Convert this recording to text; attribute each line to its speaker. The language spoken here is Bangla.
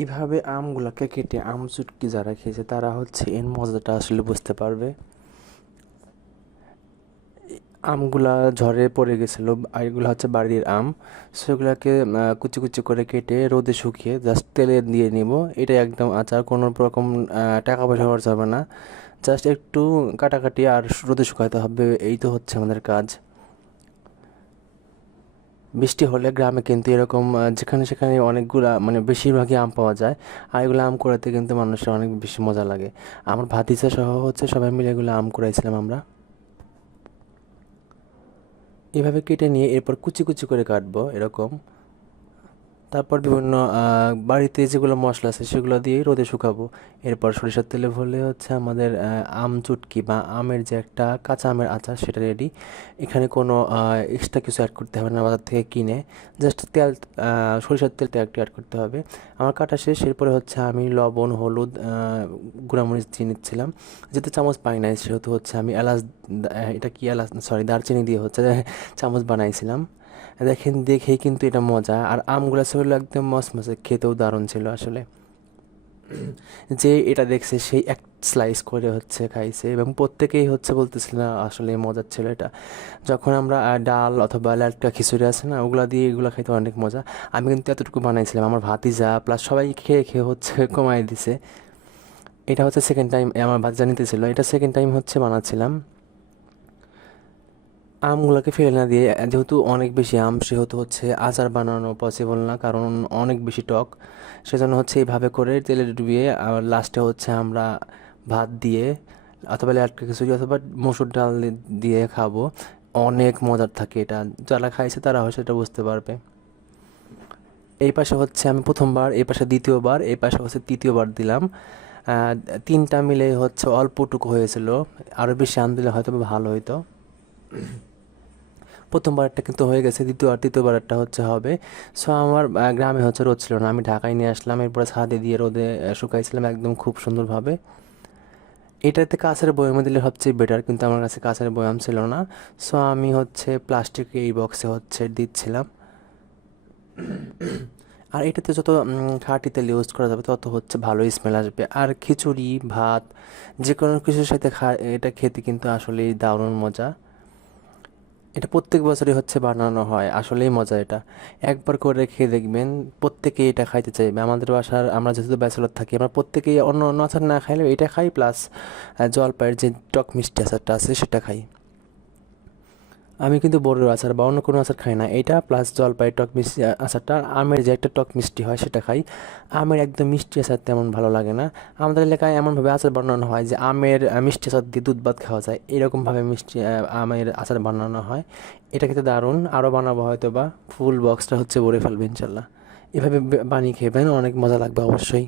Speaker 1: এইভাবে আমগুলাকে কেটে আম চুটকি যারা খেয়েছে তারা হচ্ছে এর মজাটা আসলে বুঝতে পারবে। আমগুলা ঝড়ে পড়ে গেছিল, আর এগুলো হচ্ছে বাড়ির আম। সেগুলোকে কুচি কুচি করে কেটে রোদে শুকিয়ে জাস্ট তেলে দিয়ে নিব। এটা একদম আচার, কোনো রকম টাকা পয়সা খরচ হবে না। জাস্ট একটু কাটাকাটি আর রোদে শুকাতে হবে, এই তো হচ্ছে আমাদের কাজ। বৃষ্টি হলে গ্রামে কিন্তু এরকম যেখানে সেখানে অনেকগুলো মানে বেশিরভাগই আম পাওয়া যায়। আর এগুলো আম করাতে কিন্তু মানুষের অনেক বেশি মজা লাগে। আমার ভাতিজা সহ হচ্ছে সবাই মিলে এগুলো আম কুড়াইছিলাম আমরা। এভাবে কেটে নিয়ে এরপর কুচি কুচি করে কাটবো এরকম। তারপর বিভিন্ন বাড়িতে যেগুলো মশলা আছে সেগুলো দিয়ে রোদে শুকাবো। এরপর সরিষার তেলে ভরলে হচ্ছে আমাদের আম চুটকি বা আমের যে একটা কাঁচা আমের আচার সেটা রেডি এখানে কোনো এক্সট্রা কিছু অ্যাড করতে হবে না, বাজার থেকে কিনে। জাস্ট তেল সরিষার তেলটা একটু অ্যাড করতে হবে। আমার কাটা শেষ, এরপরে হচ্ছে আমি লবণ, হলুদ গুঁড়ামরিচ দিয়ে নিচ্ছিলাম। যেহেতু চামচ পাই নাই, সেহেতু হচ্ছে আমি এলাচ এটা কি এলাচ? সরি দারচিনি দিয়ে হচ্ছে, চামচ বানাইছিলাম। দেখেন, দেখেই কিন্তু এটা মজা। আর আমগুলো ছিল একদম মসমসে খেতেও দারুণ ছিল আসলে। যে এটা দেখছে সেই এক স্লাইস করে হচ্ছে খাইছে এবং প্রত্যেকেই হচ্ছে বলতেছিল না, আসলে মজার ছিল এটা। যখন আমরা ডাল অথবা লালটা খিচুড়ি আছে না, ওগুলা দিয়ে এগুলো খাইতে অনেক মজা। আমি কিন্তু এতটুকু বানাইছিলাম, আমার ভাতিজা প্লাস সবাই খেয়ে খেয়ে হচ্ছে কমাই দিছে। এটা হচ্ছে সেকেন্ড টাইম আমার ভাতিজা নিতেছিল, এটা সেকেন্ড টাইম হচ্ছে বানাচ্ছিলাম। আমগুলোকে ফেলে না দিয়ে, যেহেতু অনেক বেশি আম, সেহেতু হচ্ছে আচার বানানো পসিবল না, কারণ অনেক বেশি টক। সেজন্য হচ্ছে এইভাবে করে তেলে ডুবিয়ে, আর লাস্টে হচ্ছে আমরা ভাত দিয়ে অথবা লাটকা খিচুড়ি অথবা মসুর ডাল দিয়ে খাব। অনেক মজার থাকে এটা। যারা খাইছে তারা হয়তো সেটা বুঝতে পারবে। এই পাশে হচ্ছে আমি প্রথমবার, এই পাশে দ্বিতীয়বার, এই পাশে হচ্ছে তৃতীয়বার দিলাম। তিনটা মিলে হচ্ছে অল্পটুকু হয়েছিল। আরও বেশি আম দিলে হয়তো ভালো হতো প্রথমবারটা কিন্তু হয়ে গেছে দ্বিতীয় আর তৃতীয়বারটা হচ্ছে হবে। সো আমার গ্রামে হচ্ছে রোদ ছিল না। আমি ঢাকায় নিয়ে আসলাম, এরপরে ছাদে দিয়ে রোদে শুকাইছিলাম একদম খুব সুন্দরভাবে। এটাতে কাঁচের বয়ামে দিলে সবচেয়ে বেটার কিন্তু আমার কাছে কাঁচের বয়াম ছিল না। সো আমি হচ্ছে প্লাস্টিক এই বক্সে হচ্ছে দিচ্ছিলাম। আর এটাতে যত খাঁটি তেল ইউজ করা যাবে, তত হচ্ছে ভালো স্মেল আসবে। আর খিচুড়ি, ভাত যে কোনো কিছুর সাথে খা, এটা খেতে কিন্তু আসলেই দারুণ মজা। এটা প্রত্যেক বছরই হচ্ছে বানানো হয়, আসলেই মজা এটা। একবার করে খেয়ে দেখবেন, প্রত্যেকেই এটা খাইতে চাইবে। আমাদের বাসার, আমরা যেহেতু ব্যাচেলর থাকি, আমরা প্রত্যেকেই অন্য অন্য আচার না খাইলেও এটা খাই, প্লাস জলপাইয়ের যে টক মিষ্টি আচারটা আছে সেটা খাই। আমি কিন্তু বড়ের আচার বা অন্য কোনো আচার খাই না। এটা প্লাস জলপাই, টক মিষ্টি আচারটা। আমের যে একটা টক মিষ্টি হয় সেটা খাই। আমের একদম মিষ্টি আচার তেমন ভালো লাগে না। আমাদের এলাকায় এমনভাবে আচার বানানো হয় যে আমের মিষ্টি আচার দিয়ে দুধ ভাত খাওয়া যায়। এরকমভাবে মিষ্টি আমের আচার বানানো হয়। এটা খেতে দারুণ। আরও বানাবো হয়তো বা ফুল বক্সটা হচ্ছে ভরে ফেলবে ইনশাল্লাহ। এভাবে বানিয়ে খেবেন অনেক মজা লাগবে অবশ্যই।